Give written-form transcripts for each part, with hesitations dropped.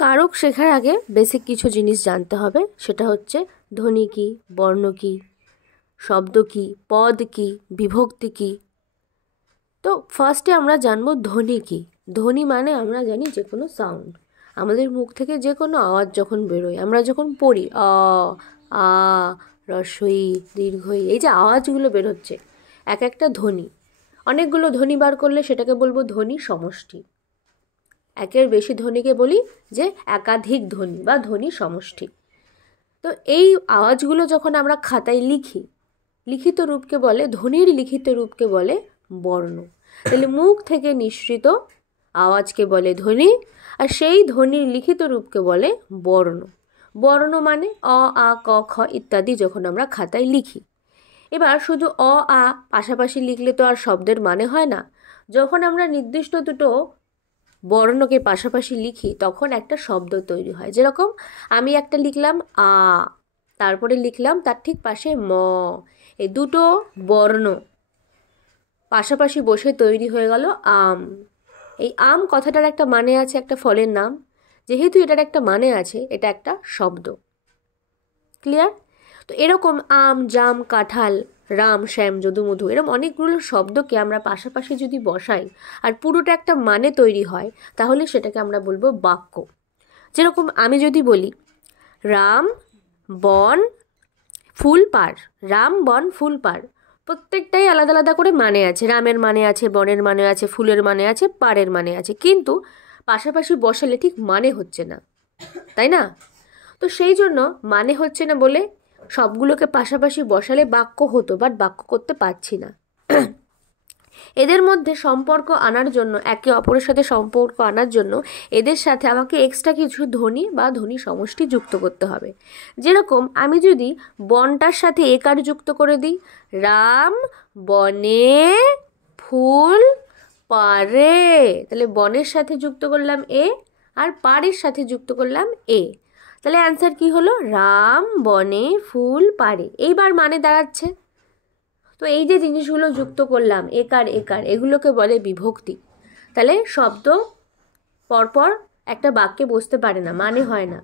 কারক শেখার আগে বেসিক কিছু জিনিস জানতে হবে, সেটা হচ্ছে ধ্বনি কী, বর্ণ কী, শব্দ কী, পদ কী, বিভক্তি কী। তো ফার্স্টে আমরা জানবো ধ্বনি কী। ধ্বনি মানে আমরা জানি যে কোনো সাউন্ড, আমাদের মুখ থেকে যে কোনো আওয়াজ যখন বেরোয়, আমরা যখন পড়ি আ রস্বই দীর্ঘই, এই যে আওয়াজগুলো বেরোচ্ছে এক একটা ধ্বনি, অনেকগুলো ধ্বনি বার করলে সেটাকে বলবো ধ্বনি সমষ্টি। একের বেশি ধ্বনিকে বলি যে একাধিক ধ্বনি বা ধ্বনি সমষ্টি। তো এই আওয়াজগুলো যখন আমরা খাতায় লিখি, লিখিত রূপকে বলে, ধ্বনির লিখিত রূপকে বলে বর্ণ। তাহলে মুখ থেকে নিঃসৃত আওয়াজকে বলে ধ্বনি, আর সেই ধ্বনির লিখিত রূপকে বলে বর্ণ। বর্ণ মানে অ, আ, ক, খ ইত্যাদি যখন আমরা খাতায় লিখি। এবার শুধু অ, আ পাশাপাশি লিখলে তো আর শব্দের মানে হয় না। যখন আমরা নির্দিষ্ট দুটো বর্ণকে পাশাপাশি লিখি তখন একটা শব্দ তৈরি হয়। যেরকম আমি একটা লিখলাম আ, তারপরে লিখলাম তার ঠিক পাশে ম, এই দুটো বর্ণ পাশাপাশি বসে তৈরি হয়ে গেল আম। এই আম কথাটার একটা মানে আছে, একটা ফলের নাম, যেহেতু এটার একটা মানে আছে এটা একটা শব্দ। ক্লিয়ার? তো এরকম আম, জাম, কাঁঠাল, রাম, শ্যাম, যদু, মধু, এরকম অনেকগুলো শব্দকে আমরা পাশাপাশি যদি বসাই আর পুরোটা একটা মানে তৈরি হয়, তাহলে সেটাকে আমরা বলবো বাক্য। যেরকম আমি যদি বলি রাম বন ফুল পার, রাম বন ফুল পার, প্রত্যেকটাই আলাদা আলাদা করে মানে আছে। রামের মানে আছে, বনের মানে আছে, ফুলের মানে আছে, পাড়ের মানে আছে, কিন্তু পাশাপাশি বসালে ঠিক মানে হচ্ছে না, তাই না? তো সেই জন্য মানে হচ্ছে না বলে সবগুলোকে পাশাপাশি বসালে বাক্য হতো, বাট বাক্য করতে পারছি না। এদের মধ্যে সম্পর্ক আনার জন্য, একে অপরের সাথে সম্পর্ক আনার জন্য এদের সাথে আমাকে এক্সট্রা কিছু ধ্বনি বা ধ্বনি সমষ্টি যুক্ত করতে হবে। যেরকম আমি যদি বনটার সাথে একার যুক্ত করে দিই, রাম বনে ফুল পারে, তাহলে বনের সাথে যুক্ত করলাম এ, আর পাড়ের সাথে যুক্ত করলাম এ, তাহলে অ্যান্সার কি হলো? রাম বনে ফুল পারে। এইবার মানে দাঁড়াচ্ছে। তো এই যে জিনিসগুলো যুক্ত করলাম একার একার, এগুলোকে বলে বিভক্তি। তাহলে শব্দ পরপর একটা বাক্যে বসতে পারে না, মানে হয় না।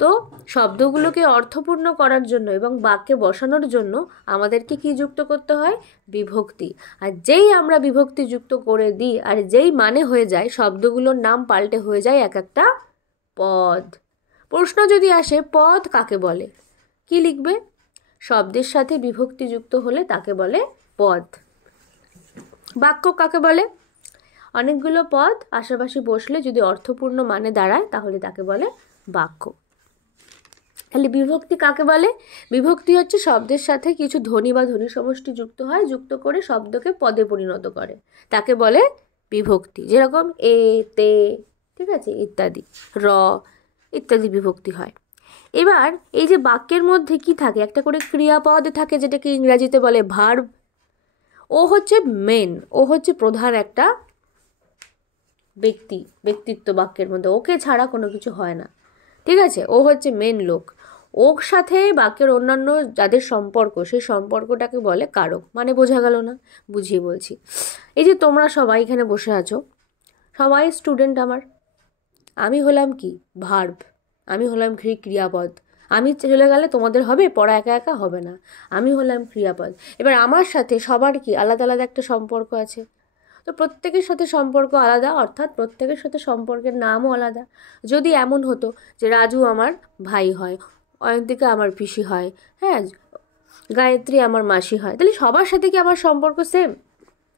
তো শব্দগুলোকে অর্থপূর্ণ করার জন্য এবং বাক্যে বসানোর জন্য আমাদেরকে কি যুক্ত করতে হয়? বিভক্তি। আর যেই আমরা বিভক্তি যুক্ত করে দিই আর যেই মানে হয়ে যায়, শব্দগুলোর নাম পাল্টে হয়ে যায় এক একটা পদ। প্রশ্ন যদি আসে পদ কাকে বলে, কি লিখবে? শব্দের সাথে বিভক্তি যুক্ত হলে তাকে বলে পদ। বাক্য কাকে বলে? অনেকগুলো পদ পাশাপাশি বসলে যদি অর্থপূর্ণ মানে দাঁড়ায় তাহলে তাকে বলে বাক্য। তাহলে বিভক্তি কাকে বলে? বিভক্তি হচ্ছে শব্দের সাথে কিছু ধ্বনি বা ধ্বনি সমষ্টি যুক্ত হয়, যুক্ত করে শব্দকে পদে পরিণত করে, তাকে বলে বিভক্তি। যেরকম এ, তে, ঠিক আছে, ইত্যাদি, র ইত্যাদি বিভক্তি হয়। এবার এই যে বাক্যের মধ্যে কি থাকে? একটা করে ক্রিয়াপদ থাকে, যেটাকে ইংরাজিতে বলে ভার্ব। ও হচ্ছে মেন, ও হচ্ছে প্রধান একটা ব্যক্তিত্ব বাক্যের মধ্যে, ওকে ছাড়া কোনো কিছু হয় না, ঠিক আছে? ও হচ্ছে মেন লোক। ওর সাথে বাক্যের অন্যান্য যাদের সম্পর্ক, সেই সম্পর্কটাকে বলে কারক। মানে বোঝা গেল না? বুঝিয়ে বলছি। এই যে তোমরা সবাই এখানে বসে আছো, সবাই স্টুডেন্ট আমার, আমি হলাম কি? ভার্ব, আমি হলাম ক্রিয়াপদ। আমি চলে গেলে তোমাদের হবে, পড়া একা একা হবে না, আমি হলাম ক্রিয়াপদ। এবার আমার সাথে সবার কি আলাদা আলাদা একটা সম্পর্ক আছে। তো প্রত্যেকের সাথে সম্পর্ক আলাদা, অর্থাৎ প্রত্যেকের সাথে সম্পর্কের নামও আলাদা। যদি এমন হতো যে রাজু আমার ভাই হয়, অয়ন্তিকা আমার পিসি হয়, হ্যাঁ, গায়ত্রী আমার মাসি হয়, তাহলে সবার সাথে কি আমার সম্পর্ক সেম?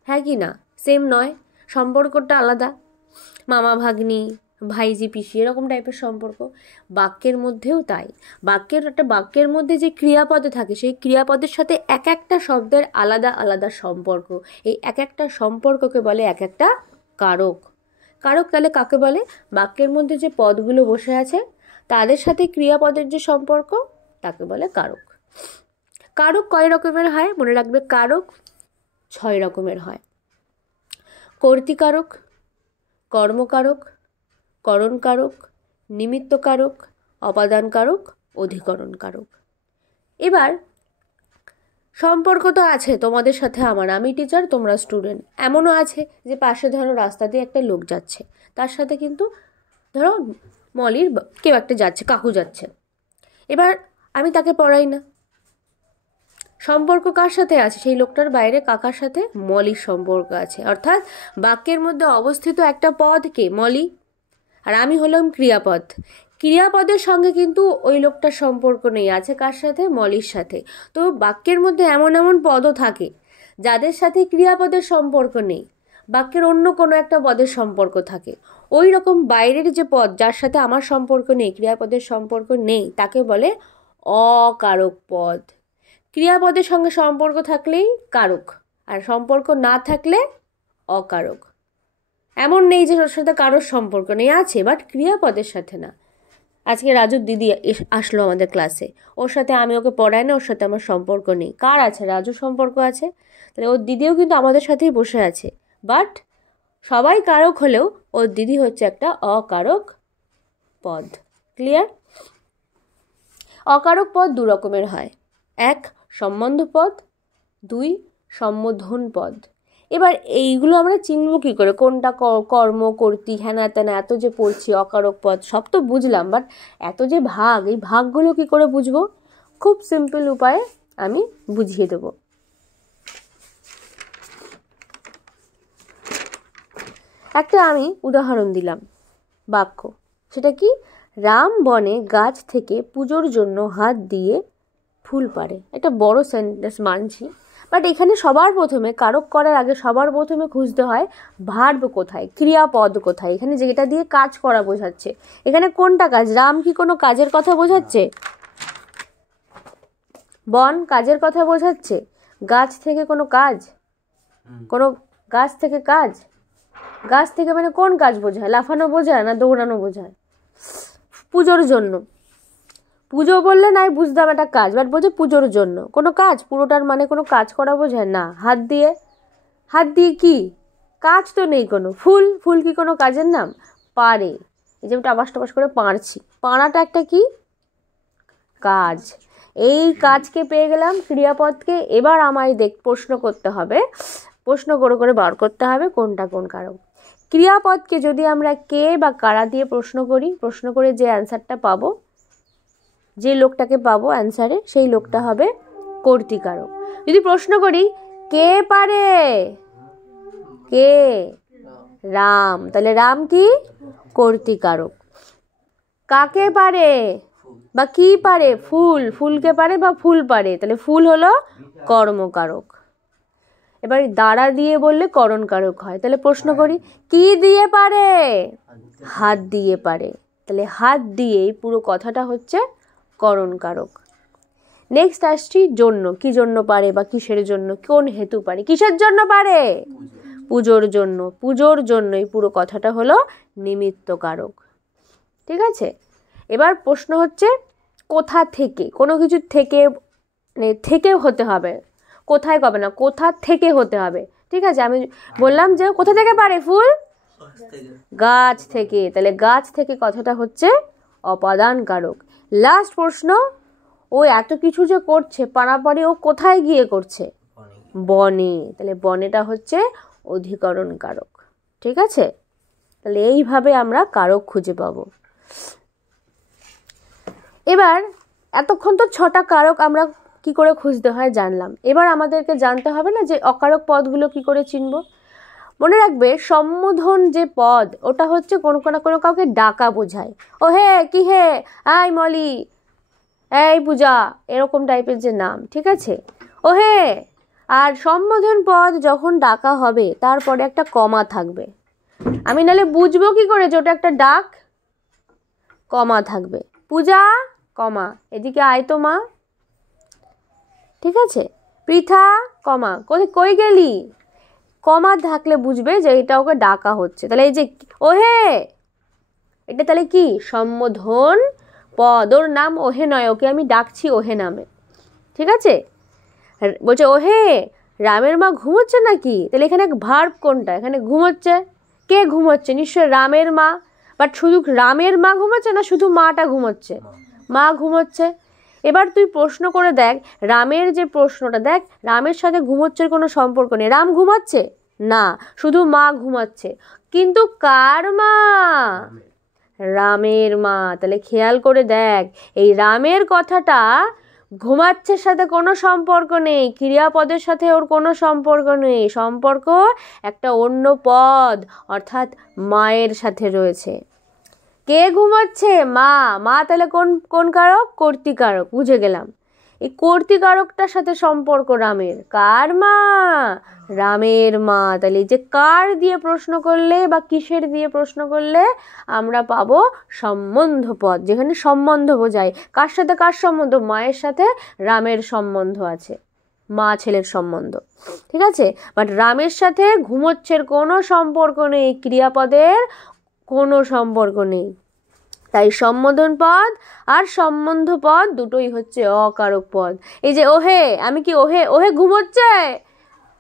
হ্যাঁ কি না? সেম নয়, সম্পর্কটা আলাদা। মামা ভাগ্নি, ভাইজি পিসি, এরকম টাইপের সম্পর্ক। বাক্যের মধ্যেও তাই। বাক্যের মধ্যে যে ক্রিয়াপদ থাকে, সেই ক্রিয়াপদের সাথে এক একটা শব্দের আলাদা আলাদা সম্পর্ক। এই এক একটা সম্পর্ককে বলে এক একটা কারক। কারক তাহলে কাকে বলে? বাক্যের মধ্যে যে পদগুলো বসে আছে তাদের সাথে ক্রিয়াপদের যে সম্পর্ক, তাকে বলে কারক। কারক কয় রকমের হয় মনে রাখবে? কারক 6 রকমের হয়। কর্তৃকারক, কর্মকারক, করণকারক, নিমিত্তকারক, অপাদানকারক, অধিকরণকারক। এবার সম্পর্ক তো আছে তোমাদের সাথে আমার, আমি টিচার তোমরা স্টুডেন্ট। এমনও আছে যে পাশে ধরো রাস্তা দিয়ে একটা লোক যাচ্ছে, তার সাথে কিন্তু ধরো মলির কেউ একটা যাচ্ছে, কাকু যাচ্ছে, এবার আমি তাকে পড়াই না, সম্পর্ক কার সাথে আছে? সেই লোকটার বাইরে কাকার সাথে মলির সম্পর্ক আছে, অর্থাৎ বাক্যের মধ্যে অবস্থিত একটা পদ কে? মলি, আর আমি হলাম ক্রিয়াপদ। ক্রিয়াপদের সঙ্গে কিন্তু ওই লোকটার সম্পর্ক নেই, আছে কার সাথে? মলির সাথে। তো বাক্যের মধ্যে এমন এমন পদও থাকে যাদের সাথে ক্রিয়াপদের সম্পর্ক নেই, বাক্যের অন্য কোনো একটা পদের সম্পর্ক থাকে। ওই রকম বাইরের যে পদ যার সাথে আমার সম্পর্ক নেই, ক্রিয়াপদের সম্পর্ক নেই, তাকে বলে অকারক পদ। ক্রিয়াপদের সঙ্গে সম্পর্ক থাকলেই কারক, আর সম্পর্ক না থাকলে অকারক। এমন নেই যে ওর সাথে কারোর সম্পর্ক নেই, আছে, বাট ক্রিয়াপদের সাথে না। আজকে রাজুর দিদি আসলো আমাদের ক্লাসে, ওর সাথে আমি ওকে পড়াই না, ওর সাথে আমার সম্পর্ক নেই। কার আছে? রাজুর সম্পর্ক আছে। তাহলে ওর দিদিও কিন্তু আমাদের সাথেই বসে আছে, বাট সবাই কারক হলেও ওর দিদি হচ্ছে একটা অকারক পদ। ক্লিয়ার? অকারক পদ দু রকমের হয়, এক সম্বন্ধ পদ, দুই সম্বোধন পদ। এবার এইগুলো আমরা চিনব কী করে? কোনটা কর্ম, কর্তৃ, হ্যানা ত্যানা, এত যে পড়ছি অকারক পদ সব তো বুঝলাম, বাট এত যে ভাগ, এই ভাগগুলো কী করে বুঝবো? খুব সিম্পল উপায়ে আমি বুঝিয়ে দেব। একটা আমি উদাহরণ দিলাম বাক্য, সেটা কি? রাম বনে গাছ থেকে পুজোর জন্য হাত দিয়ে ফুল পাড়ে। একটা বড় সেন্টেন্স মানছি, বাট এখানে সবার প্রথমে কারক করার আগে সবার প্রথমে খুঁজতে হয় ভার্ব কোথায়, ক্রিয়াপদ কোথায়। এখানে যেটা দিয়ে কাজ করা বোঝাচ্ছে, এখানে কোনটা কাজ? রাম কি কোনো কাজের কথা বোঝাচ্ছে? বন কাজের কথা বোঝাচ্ছে? গাছ থেকে কোনো কাজ? কোনো গাছ থেকে কাজ? গাছ থেকে মানে কোন কাজ বোঝায়? লাফানো বোঝায় না দৌড়ানো বোঝায়? পুজোর জন্য, পুজো বললে নাই বুঝতাম একটা কাজ, বাট বলছে পুজোর জন্য কোনো কাজ, পুরোটার মানে কোনো কাজ করা বোঝায় না। হাত দিয়ে, হাত দিয়ে কি কাজ তো নেই কোনো। ফুল, ফুল কি কোনো কাজের নাম? পারে, এই যে টাবাস টাবাস করে পাড়ছি, পাড়াটা একটা কি কাজ। এই কাজকে পেয়ে গেলাম, ক্রিয়াপদকে। এবার আমায় প্রশ্ন করতে হবে, প্রশ্ন করে করে বার করতে হবে কোনটা কোন কারক। ক্রিয়াপদকে যদি আমরা কে বা কারা দিয়ে প্রশ্ন করি, প্রশ্ন করে যে অ্যান্সারটা পাবো, যে লোকটাকে পাবো অ্যান্সারে, সেই লোকটা হবে কর্তৃকারক। যদি প্রশ্ন করি কে পারে? কে? রাম, তাহলে রাম কি কর্তৃকারক। কাকে পারে বা কি পারে? ফুল, ফুলকে পারে বা ফুল পারে, তাহলে ফুল হলো কর্মকারক। এবার দ্বারা দিয়ে বললে করণকারক হয়। তাহলে প্রশ্ন করি কি দিয়ে পারে? হাত দিয়ে পারে, তাহলে হাত দিয়েই পুরো কথাটা হচ্ছে করণকারক। নেক্সট আসছি জন্য, কি জন্য পারে বা কিসের জন্য, কোন হেতু পারে, কিসের জন্য পারে? পুজোর জন্য, পুজোর জন্যই পুরো কথাটা হলো নিমিত্তকারক। ঠিক আছে? এবার প্রশ্ন হচ্ছে কোথা থেকে, কোনো কিছু থেকে, মানে থেকে হতে হবে, কোথায় কবে না, কোথা থেকে হতে হবে। ঠিক আছে? আমি বললাম যে কোথা থেকে পারে ফুল? গাছ থেকে, তাহলে গাছ থেকে কথাটা হচ্ছে অপাদান কারক। লাস্ট প্রশ্ন, ও এত কিছু যে করছে পারাপারে, ও কোথায় গিয়ে করছে? বনে, তাহলে বনেটা হচ্ছে অধিকরণ কারক। ঠিক আছে? তাহলে এইভাবে আমরা কারক খুঁজে পাবো। এবার এতক্ষণ তো 6টা কারক আমরা কি করে খুঁজতে হয় জানলাম। এবার আমাদেরকে জানতে হবে না যে অকারক পদগুলো কি করে চিনব। মনে রাখবে সম্বোধন যে পদ, ওটা হচ্ছে কোনো কাউকে ডাকা বোঝায়। ও হে, কি হে, আই মলি, এই পূজা, এরকম টাইপের যে নাম। ঠিক আছে? ও হে। আর সম্বোধন পদ যখন ডাকা হবে তারপরে একটা কমা থাকবে। আমি নালে বুঝবো কি করে যে ওটা একটা ডাক? কমা থাকবে। পূজা, কমা, এদিকে আয় তো মা। ঠিক আছে? পৃথা, কমা, কই গেলি? কমা থাকলে বুঝবে যে এটা ওকে ডাকা হচ্ছে। তাহলে এই যে ও হে, এটা তাহলে কি সম্বোধন পদ, ওর নাম ওহে নয়, ওকে আমি ডাকছি ওহে নামে। ঠিক আছে? বলছে ওহে, রামের মা ঘুমোচ্ছে নাকি? তাহলে এখানে ভার্ব কোনটা? এখানে ঘুমোচ্ছে। কে ঘুমোচ্ছে? নিশ্চয় রামের মা। বাট শুধু রামের মা ঘুমোচ্ছে না শুধু মাটা ঘুমোচ্ছে? মা ঘুমোচ্ছে। এবার তুই প্রশ্ন করে দেখ, রামের যে প্রশ্নটা দেখ, রামের সাথে ঘুমোচ্ছের কোনো সম্পর্ক নেই। রাম ঘুমাচ্ছে না, শুধু মা ঘুমাচ্ছে। কিন্তু কার মা? রামের মা। তাহলে খেয়াল করে দেখ, এই রামের কথাটা ঘুমাচ্ছের সাথে কোনো সম্পর্ক নেই, ক্রিয়াপদের সাথে ওর কোনো সম্পর্ক নেই, সম্পর্ক একটা অন্য পদ অর্থাৎ মায়ের সাথে রয়েছে। কে ঘুমাচ্ছে? মা। মা তাহলে কোন কোন কারক? কর্তৃকারক। বুঝে গেলাম, এই কর্তৃকারকটার সাথে সম্পর্ক রামের। কার মা? রামের মা। তাহলে এই যে কার দিয়ে প্রশ্ন করলে বা কিসের দিয়ে প্রশ্ন করলে আমরা পাবো সম্বন্ধ পদ, যেখানে সম্বন্ধ বোঝায়। কার সাথে কার সম্বন্ধ? মায়ের সাথে রামের সম্বন্ধ আছে, মা ছেলের সম্বন্ধ। ঠিক আছে, বাট রামের সাথে ঘুমোচ্ছের কোনো সম্পর্ক নেই, ক্রিয়াপদের কোনো সম্পর্ক নেই। তাই সম্বোধন পদ আর সম্বন্ধ পদ দুটোই হচ্ছে অকারক পদ। এই যে ওহে, আমি কি ওহে ওহে ঘুমোচ্ছে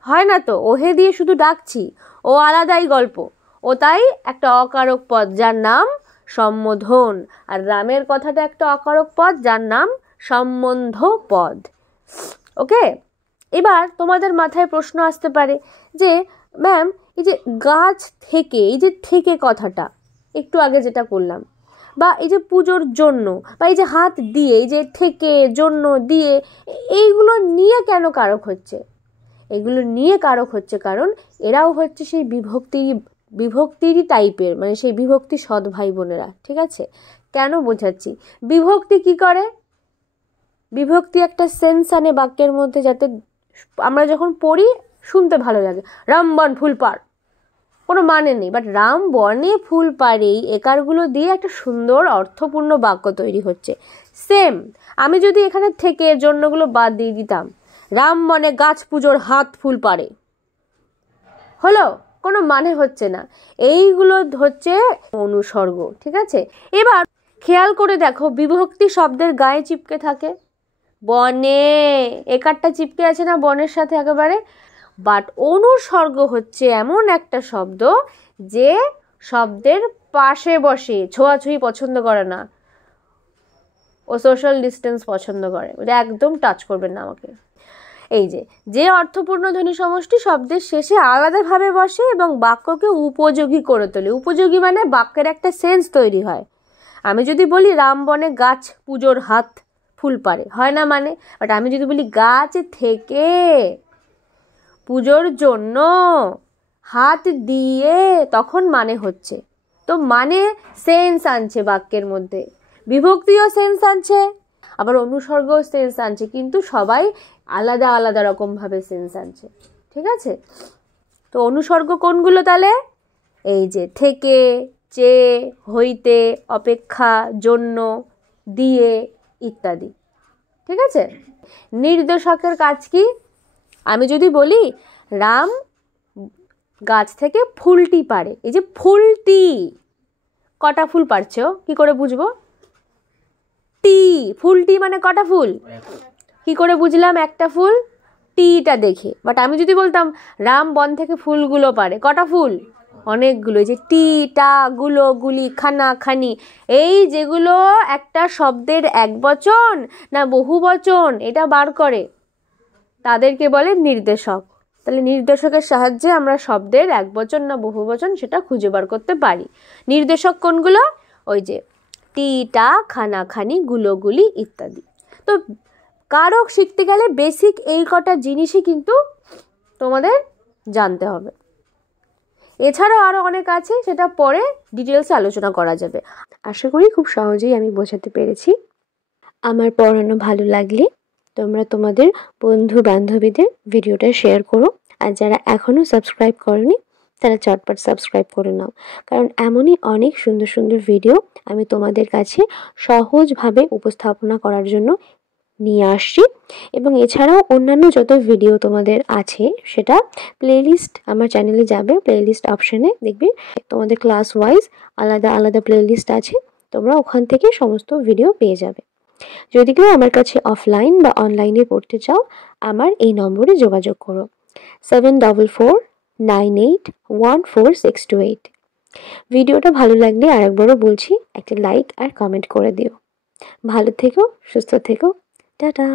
হয় না তো, ওহে দিয়ে শুধু ডাকছি, ও আলাদাই গল্প, ও তাই একটা অকারক পদ যার নাম সম্বোধন। আর রামের কথাটা একটা অকারক পদ যার নাম সম্বন্ধ পদ। ওকে, এবার তোমাদের মাথায় প্রশ্ন আসতে পারে যে ম্যাম এই যে গাছ থেকে, এই যে থেকে কথাটা একটু আগে যেটা করলাম, বা এই যে পুজোর জন্য, বা এই যে হাত দিয়ে, এই যে থেকে জন্য দিয়ে, এইগুলো নিয়ে কেন কারক হচ্ছে? এগুলো নিয়ে কারক হচ্ছে কারণ এরাও হচ্ছে সেই বিভক্তিরই টাইপের, মানে সেই বিভক্তি সৎ ভাই বোনেরা। ঠিক আছে, কেন বোঝাচ্ছি? বিভক্তি কি করে? বিভক্তি একটা সেন্স আনে বাক্যের মধ্যে, যাতে আমরা যখন পড়ি শুনতে ভালো লাগে। রামবন ফুল পাড়, কোনো মানে নেই, বাট রাম বনে ফুল পাড়ে, এই একারগুলো দিয়ে একটা সুন্দর অর্থপূর্ণ বাক্য তৈরি হচ্ছে। সেম, আমি যদি এখানে থেকে জন্যগুলো বাদ দিয়ে দিতাম, রাম বনে গাছ পুজোর হাত ফুল পাড়ে, হলো? কোনো মানে হচ্ছে না। এইগুলো হচ্ছে অনুসর্গ। ঠিক আছে, এবার খেয়াল করে দেখো, বিভক্তি শব্দের গায়ে চিপকে থাকে। বনে, একারটা চিপকে আছে না বনের সাথে একেবারে। বাট অনুসর্গ হচ্ছে এমন একটা শব্দ যে শব্দের পাশে বসে, ছোঁয়াছুঁয়ি পছন্দ করে না, ও সোশ্যাল ডিস্টেন্স পছন্দ করে, একদম টাচ করবেন না আমাকে। এই যে অর্থপূর্ণ ধ্বনি সমষ্টি শব্দের শেষে আলাদাভাবে বসে এবং বাক্যকে উপযোগী করে তোলে। উপযোগী মানে বাক্যের একটা সেন্স তৈরি হয়। আমি যদি বলি রাম বনে গাছ পুজোর হাত ফুল পাড়ে, হয় না মানে? বাট আমি যদি বলি গাছ থেকে পুজোর জন্য হাত দিয়ে, তখন মানে হচ্ছে। তো মানে সেন্স আনছে বাক্যের মধ্যে, বিভক্তিও সেন্স আনছে, আবার অনুসর্গও সেন্স আনছে, কিন্তু সবাই আলাদা আলাদা রকমভাবে সেন্স আনছে। ঠিক আছে, তো অনুসর্গ কোনগুলো তাহলে? এই যে থেকে, চেয়ে, হইতে, অপেক্ষা, জন্য, দিয়ে ইত্যাদি। ঠিক আছে, নির্দেশকের কাজ কি? আমি যদি বলি রাম গাছ থেকে ফুলটি পাড়ে, এই যে ফুলটি, কটা ফুল পাড়ছে ও, কি করে বুঝবো? টি, ফুলটি মানে কটা ফুল, কি করে বুঝলাম একটা ফুল? টিটা দেখে। বাট আমি যদি বলতাম রাম বন থেকে ফুলগুলো পাড়ে, কটা ফুল? অনেকগুলো। যে টি, টা, গুলো, গুলি, খানা, খানি, এই যেগুলো একটা শব্দের একবচন না বহুবচন এটা বার করে, তাদেরকে বলে নির্দেশক। তাহলে নির্দেশকের সাহায্যে আমরা শব্দের একবচন না বহুবচন সেটা খুঁজে বার করতে পারি। নির্দেশক কোনগুলো? ওই যে টি, টা, খানা, খানি, গুলো, গুলি ইত্যাদি। তো কারক শিখতে গেলে বেসিক এই কটা জিনিসই কিন্তু তোমাদের জানতে হবে। এছাড়াও আরও অনেক আছে, সেটা পরে ডিটেলসে আলোচনা করা যাবে। আশা করি খুব সহজেই আমি বোঝাতে পেরেছি। আমার পড়ানো ভালো লাগলে তোমরা তোমাদের বন্ধু বান্ধবীদের ভিডিওটা শেয়ার করো, আর যারা এখনও সাবস্ক্রাইব করনি তারা চটপট সাবস্ক্রাইব করে নাও, কারণ এমনই অনেক সুন্দর সুন্দর ভিডিও আমি তোমাদের কাছে সহজভাবে উপস্থাপনা করার জন্য নিয়ে আসছি। এবং এছাড়াও অন্যান্য যত ভিডিও তোমাদের আছে সেটা প্লেলিস্ট আমার চ্যানেলে যাবে, প্লেলিস্ট অপশানে দেখবে তোমাদের ক্লাস ওয়াইজ আলাদা আলাদা প্লেলিস্ট আছে, তোমরা ওখান থেকে সমস্ত ভিডিও পেয়ে যাবে। যদি কেউ আমার কাছে অফলাইন বা অনলাইনে পড়তে চাও, আমার এই নম্বরে যোগাযোগ করো 7449814628। ভিডিওটা ভালো লাগলে আরেকবারও বলছি, একটা লাইক আর কমেন্ট করে দিও। ভালো থেকো, সুস্থ থেকো, টাটা।